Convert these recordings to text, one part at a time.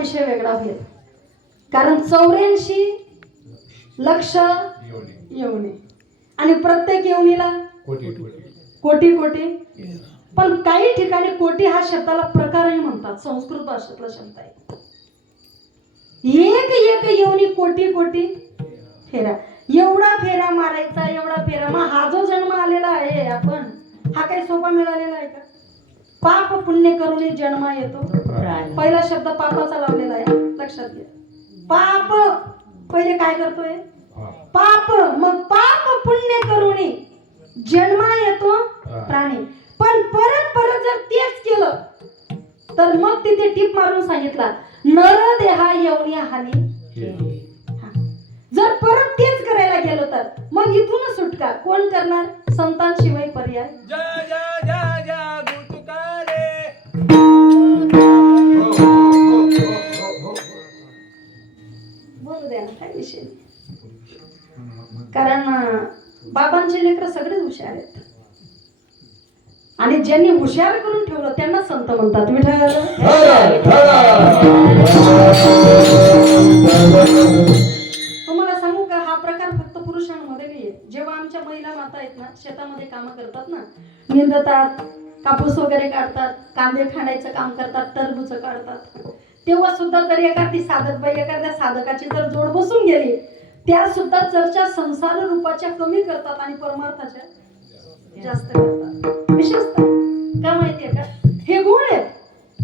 विषय वेगळा होईल. कारण 84 लक्ष येवणे आणि प्रत्येक येवणीला कोटी कोटी. पण काही ठिकाणी कोटी हा शब्दाला प्रकारही म्हणतात, संस्कृत भाषेतला शब्द आहे. एक एक येवणी कोटी कोटी फेरा. एवढा फेरा मारायचा, एवढा फेरा. मग हा जो जन्म आलेला आहे आपण, हा काही सोपा मिळालेला आहे का? पाप पुण्य करून जन्म येतो. पहिला शब्द पापाचा लावलेला आहे, लक्षात घ्या. पाप पहिले काय करतोय? पाप. मग पाप पुण्य करून जन्म येतो प्राणी. पण परत परत जर तेच केलं तर मग तिथे टीप मारून सांगितला नर देहा येवनी हानी. जर परत तेच करायला गेलो तर मग इथून सुटका कोण करणार? संतांशिवाय पर्याय. बोलू द्या ना, काय विषय. कारण बाबांचे लेकरं सगळेच हुशार आहेत आणि ज्यांनी हुशार करून ठेवलं त्यांना संत म्हणतात. विठ्ठल. तुम्हाला सांगू का, हा प्रकार फक्त पुरुषांमध्ये नाहीये. जेव्हा आमच्या महिला माता आहेत ना, शेतामध्ये कामं करतात ना, निंदतात, कापूस वगैरे काढतात, कांदे खाण्याचं काम करतात, टरबूज काढतात, तेव्हा सुद्धा जर एखादी साधक बाई एखाद्या साधकाची जर जोड बसून गेली, त्या सुद्धा चर्चा संसार रूपाच्या कमी करतात आणि परमार्थाच्या जास्त करतात. विशेषतः का माहितीये का, हे गुण आहेत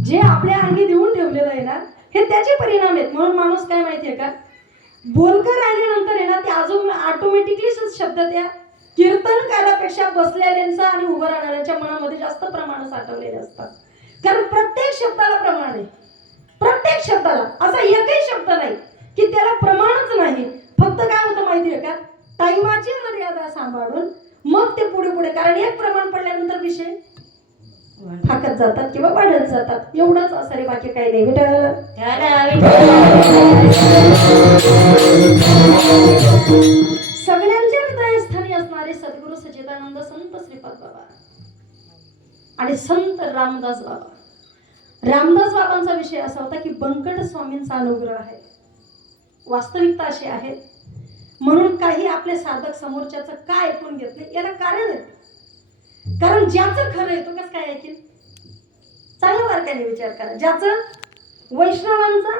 जे आपल्या अंगी देऊन ठेवलेलं आहे ना, हे त्याचे परिणाम आहेत. म्हणून माणूस काय माहितीये का, बोलकर राहिल्यानंतर आहे ना, ते अजून ऑटोमॅटिकली शब्द त्या कीर्तनकारापेक्षा बसलेल्यांचा आणि उभं राहणाऱ्यांच्या मनामध्ये जास्त प्रमाण साठवलेले असतात. कारण प्रत्येक शब्दाला प्रमाण आहे. प्रत्येक शब्दाला असा एकही शब्द नाही की त्याला प्रमाणच नाही. फक्त काय होतं माहितीये का, टाइमाची मर्यादा सांभाळून मग ते पुढे पुढे. कारण एक प्रमाण पडल्यानंतर विषय फाकत जातात किंवा वाढत जातात. एवढंच असं रे, बाकी काही नाही. विठ्ठल. सगळ्यांच्या हृदयस्थानी असणारे सद्गुरु सच्चिदानंद संत श्रीपाद बाबा आणि संत रामदास बाबा. रामदास बाबांचा विषय असा होता की बंकट स्वामींचा अनुग्रह आहे. वास्तविकता अशी आहे. म्हणून काही आपले साधक समोरच्याचं काय ऐकून घेत नाही, याला कारण आहे. कारण ज्याचं खरं आहे तो कसं काय ऐकेल? चांगल्या मार्गाने विचार करा. ज्याचं वैष्णवांचा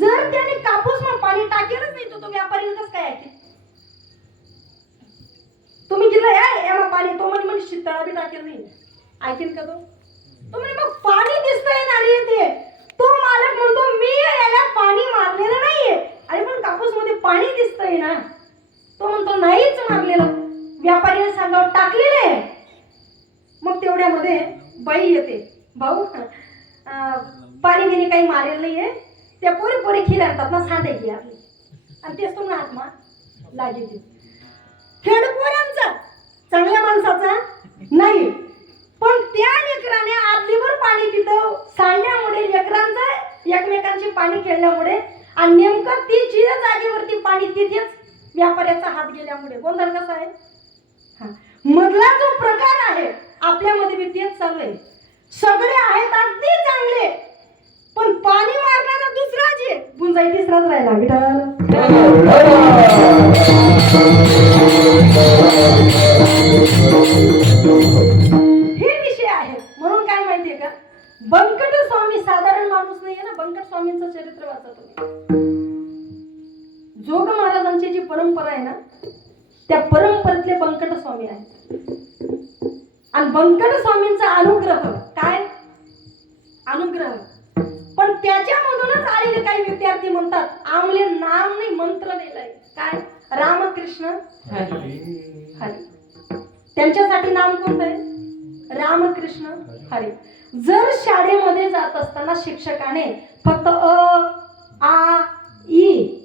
जर त्याने कापूस मग पाणी टाकेलच नाही, तो व्यापारी कसं काय ऐकेल? तुम्ही गेला या पाणी, तो म्हणे शितळा बी टाकेल नाही, ऐकेल का तो? तुम्ही मग पाणी दिसतंय ना रे, ते तो मालक म्हणतो मी याला पाणी मारलेलं नाहीये. अरे पण कापूस मध्ये पाणी दिसतंय ना. तो म्हणतो नाहीच मारलेलं. व्यापारीने सांगावं टाकलेलं आहे. मग तेवढ्यामध्ये बाई येते, भाऊ पाणी बिनी काही मारेल नाहीये. त्या पोरी पोरी खीर आणतात ना, सांडे की आपली, आणि तेच तुम्हाला हातमा लागेल. खेडपोरांचा, चांगल्या माणसाचा नाही. पण त्या लेकराने आदलीवर पाणी पितं सांडल्यामुळे, लेकरांचा एकमेकांची पाणी खेळल्यामुळे, आणि नेमकं ती जिया जागेवरती पाणी तिथेच व्यापाऱ्याचा हात गेल्यामुळे गोंधळ कसा आहे. मधला जो प्रकार आहे आपल्यामध्ये बी तेच चालू आहे. सगळे आहेत अगदी चांगले, पण पाणी मारणारा दुसरा जे गुंजाई तिसराच राहिला. विठ्ठल. हे विषय आहे. म्हणून काय माहितीये का, बंकट स्वामी साधारण माणूस नाहीये ना. बंकट स्वामींचं चरित्र वाचा तुम्ही. जोग महाराजांची जी परंपरा आहे ना, त्या परंपरेतले बंकट स्वामी आहेत. आणि बंकट स्वामींचा अनुग्रह काय, अनुग्रह. पण त्याच्यामधूनच आलेले काही विद्यार्थी म्हणतात आमले नाम नाही मंत्र दिलाय. काय, रामकृष्ण हरी. त्यांच्यासाठी नाम कोणतं आहे? रामकृष्ण हरी. जर शाळेमध्ये जात असताना शिक्षकाने फक्त अ आ ई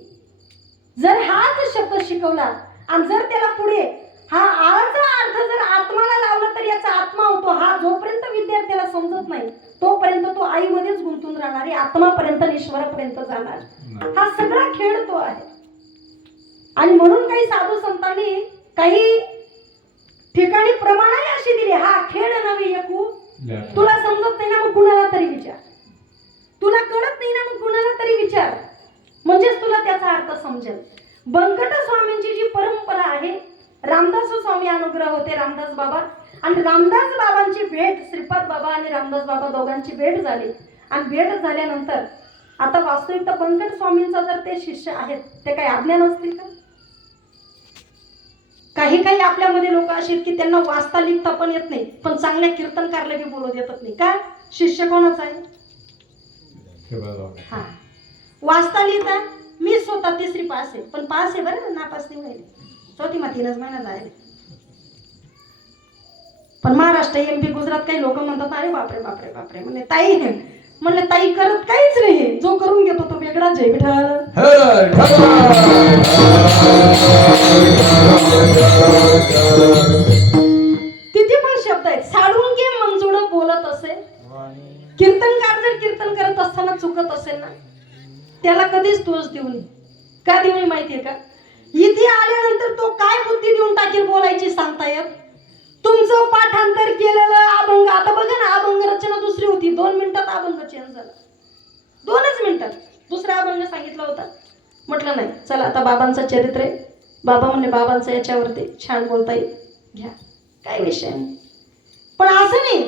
जर हाच शब्द शिकवला आणि जर त्याला पुढे हा आचा अर्थ जर आत्माला लावला तर याचा आत्मा होतो, हा जोपर्यंत विद्यार्थ्याला समजत नाही तोपर्यंत तो आईमध्येच गुंतून राहणार आहे, आत्मापर्यंत ईश्वरापर्यंत जाणार. हा सगळा खेळ तो आहे. आणि म्हणून काही साधू संतांनी काही ठिकाणी प्रमाणे अशी दिली, हा खेळ नव्हे एकू तुला समजत नाही ना, मग कुणाला तरी विचार. तुला कळत नाही ना, मग कुणाला तरी विचार, म्हणजेच तुला त्याचा अर्थ समजेल. बंकट स्वामींची जी परंपरा आहे, रामदास स्वामी अनुग्रह होते रामदास बाबा, आणि रामदास बाबांची भेट, श्रीपाद बाबा आणि रामदास बाबा दोघांची भेट झाली. आणि भेट झाल्यानंतर आता वास्तविकता बंकट स्वामींचा जर ते शिष्य आहेत, ते काही अज्ञान असतील का? काही काही आपल्यामध्ये लोक असे आहेत की त्यांना वाचता लिखता पण येत नाही, पण चांगल्या कीर्तनकारला बी बोलू देतात नाही. का? शिष्य कोणाचा आहे? हा, वाचता लिहिता मी स्वतः तिसरी पास आहे, पण पास आहे बरं, नापास नाही व्हायला, चौथी मा 3च महिना जायला. पण महाराष्ट्र, MP, गुजरात काही लोक म्हणतात अरे बापरे बापरे बापरे, म्हणले ताई, म्हणले ताई करत काहीच नाही, जो करून घेतो तो वेगळाच आहे. विठ्ठल तिथे पण शब्द आहेत, साडून घे मंजूळ बोलत असे. कीर्तनकार जर कीर्तन करत असताना चुकत असेल ना, त्याला कधीच दोष देऊ नये. का देऊ नये माहितीये का? इथे आल्यानंतर तो काय बुद्धी देऊन टाकेल बोलायची सांगता येत. तुमचं पाठांतर केलेलं अभंग, आता बघा ना, अभंग रचना दुसरी होती, 2 मिनिटात अभंग चेंज झाला, 2च मिनिटात दुसरा अभंग सांगितला होता. म्हटलं नाही, चला आता बाबांचं चरित्र आहे, बाबा म्हणले बाबांचं याच्यावरती छान बोलता येईल, घ्या, काय विषय नाही. पण असं नाही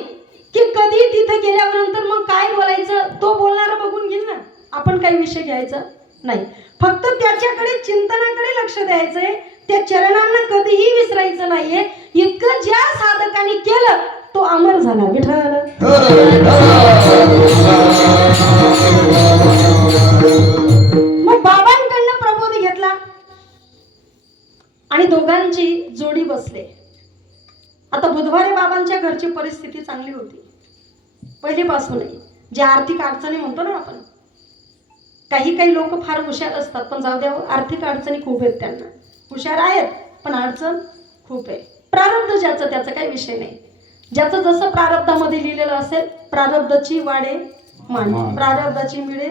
की कधी तिथे गेल्यानंतर मग काय बोलायचं तो बोलणारा बघून घेईल ना, आपण काही विषय घ्यायचा नाही. फक्त त्याच्याकडे चिंतनाकडे लक्ष द्यायचंय, त्या चरणांना कधीही विसरायचं नाहीये. इतकं ज्या साधकाने केलं तो अमर झाला. विठ्ठल मग बाबांकडनं प्रबोध घेतला आणि दोघांची जोडी बसले. आता बुधवारी बाबांच्या घरची परिस्थिती चांगली होती पहिलेपासूनही. जे आर्थिक अडचणी म्हणतो ना आपण, काही काही लोक फार हुशार असतात, पण जाऊ द्या, आर्थिक अडचणी खूप आहेत त्यांना. हुशार आहेत पण अडचण खूप आहे. प्रारब्ध ज्याचं त्याचा काही विषय नाही, ज्याचं जसं प्रारब्धामध्ये लिहिलेलं असेल, प्रारब्धाची वाडे मान, प्रारब्धाची मिळे,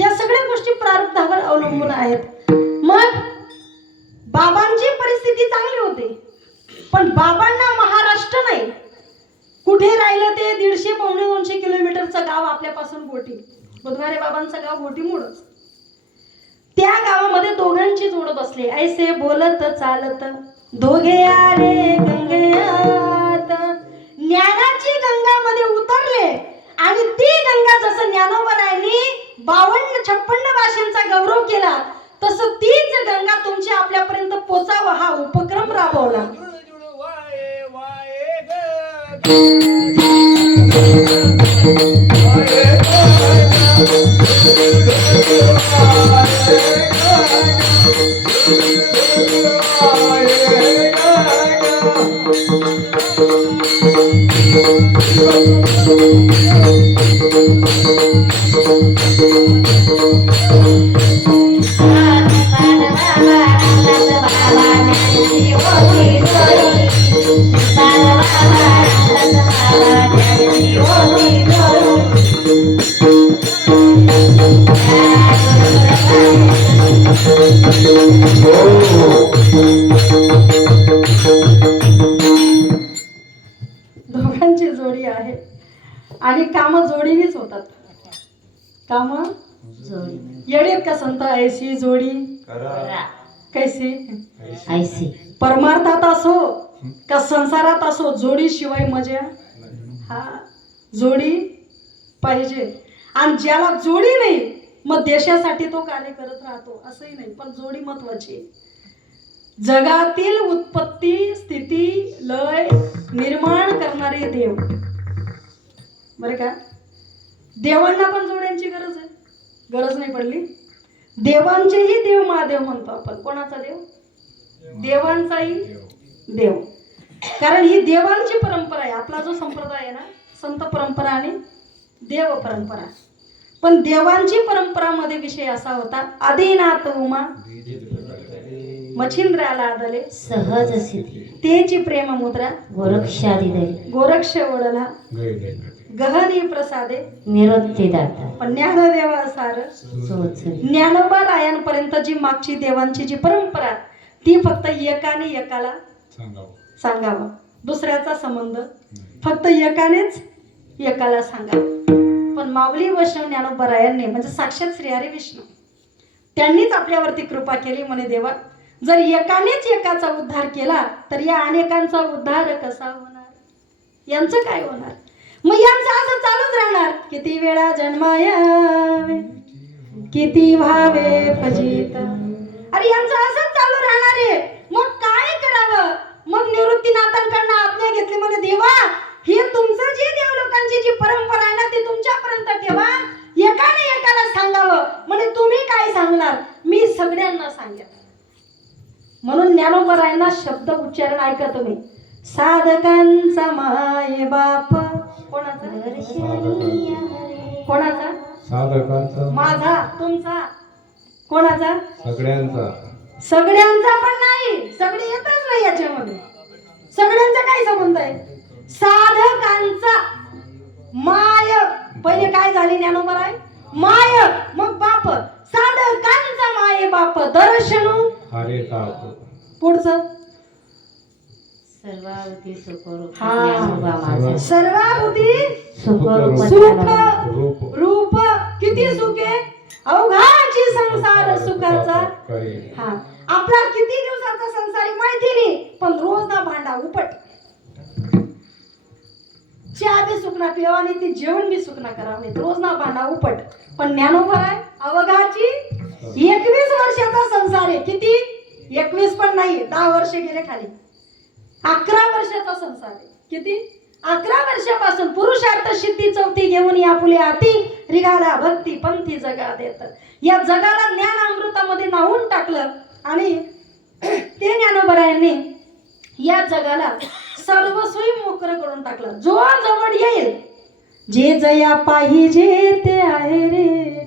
या सगळ्या गोष्टी प्रारब्धावर अवलंबून आहेत. मग बाबांची परिस्थिती चांगली होती, पण बाबांना महाराष्ट्र नाही, कुठे राहिलं ते 150-200 किलोमीटरचं गाव आपल्यापासून गोटी. बुधवारे बाबांचं गाव गोटी मूळच. त्या गावामध्ये दोघांची जोड बसली. ऐसे बोलत चालत दोघे आले गंगेत, ज्ञानाची गंगामध्ये उतरले. आणि ती गंगा जसं ज्ञानोबरायांनी 52-56 भाषांचा गौरव केला, तसं तीच गंगा तुमच्या आपल्यापर्यंत पोचावं हा उपक्रम राबवला. दोघांची जोडी आहे आणि काम जोडीनेच होतात. काम जोडी. येडेत का संत? ऐशी जोडी कैसी ऐसी. परमार्थात असो का संसारात असो, जोडी शिवाय मजा. हा, जोडी पाहिजे. आणि ज्याला जोडी नाही मग देशासाठी तो कार्य करत राहतो असंही नाही, पण जोडी महत्वाची. जगातील उत्पत्ती स्थिती लय निर्माण करणारे देव, बरं का. देवांना पण जोड्यांची गरज आहे, गरज नाही पडली. देवांचेही देव महादेव म्हणतो आपण. कोणाचा देव? देवांचाही देव. कारण ही देवांची परंपरा आहे. आपला जो संप्रदाय आहे ना, संत परंपरा आणि देव परंपरा. पण देवांची परंपरामध्ये विषय असा होता, आदिनाथ उमा मच्छिंद्राला आदले सहज सिद्धी, तेची प्रेम मुद्रा गोरक्षादी दे, गोरक्ष ओढला गहनी प्रसादे निरोधी दाता. पण ज्ञानदेवा सार ज्ञानोबा रायांपर्यंत जी मागची देवांची जी परंपरा, ती फक्त एकाने एकाला सांगावं. दुसऱ्याचा संबंध फक्त एकानेच एकाला सांगावं. पण माऊली वैष्णव ज्ञानोबरायांनी म्हणजे साक्षात श्री हरी विष्णू त्यांनीच आपल्यावरती कृपा केली. म्हणे देवा, जर एकानेच एकाचा उद्धार केला तर या अनेकांचा उद्धार कसा होणार, यांचं काय होणार. मग यांचं असं चालूच राहणार. किती वेळा जन्मायावे किती भावे फजित. अरे यांचं असंच चालू राहणार आहे. मग काय करावं. मग निवृत्तीनाथांकडनं आज्ञा घेतली. म्हणे देवा, हे तुमचं जे देवलोकांची जी परंपरा आहे ना ती तुमच्यापर्यंत ठेवा, एकाने एकाला सांगावं. म्हणे तुम्ही काय सांगणार, मी सगळ्यांना सांगेन. म्हणून ज्ञानोबरायांना शब्द उच्चारण ऐका तुम्ही. साधकांचा माय बाप. कोणाचा? कोणाचा? साधकांचा. माझा, तुमचा, कोणाचा? सगळ्यांचा. सगळ्यांचा पण नाही, सगळे येतच नाही याच्यामध्ये. सगळ्यांचा काय संबंध आहे. साधकांचा माय. पहिले काय झाले ज्ञानोबराय, माय मग बाप. साधकांचा माय बाप दर्शनू हरे ताप. पुढचं सर्वावती सुखरूप. सर्वाभूती सुख सुख रूप. किती सुख आहे, अवघाची संसार सुखाचा. हा, आपला किती दिवसाचा संसार आहे माहिती नाही, पण रोज ना भांडा उपट. चहा बी सुख ना पिवा आणि ती जेवण बी सुख ना करावं नाही, रोज ना भांडा उपट. पण ज्ञानोबराय अवघाची 21 वर्षाचा संसार आहे. किती? 21 पण नाही, 10 वर्ष गेले खाली. 11 वर्षाचा संसार आहे. किती? 11 वर्षापासून पुरुषार्थ सिद्धी चौथी घेऊन या फुले हाती रिगाला भक्ती पंथी जगा देत. या जगाला ज्ञान अमृतामध्ये नाहून टाकलं आणि ते ज्ञानोबरायांनी या जगाला सर्वस्वी मोकरं करून टाकलं. जो जवळ येईल, जे जया पाहिजे ते आहे रे.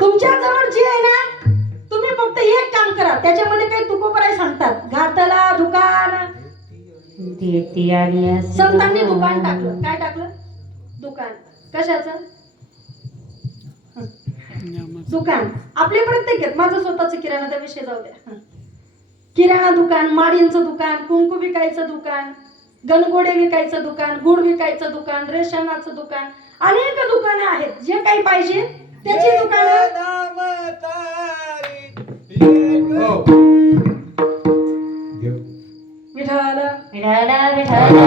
तुमच्या जवळ जे आहे ना, तुम्ही फक्त एक काम करा. त्याच्यामध्ये काही तुकोबराय सांगतात, घातला दुकान. संतांनी दुकान टाकलं. काय टाकलं? दुकान. कशाचं दुकान? आपले प्रत्येक आहेत. माझं स्वतःचं किराणाचा विषय जाऊ द्या. किराणा दुकान, माडींचं दुकान, कुंकू विकायचं दुकान, गणगोडे विकायचं दुकान, गुड विकायचं दुकान, रेशनाचं दुकान, अनेक दुकानं आहेत. जे काही पाहिजे त्याची दुकानं. विठाला विठाला विठाला.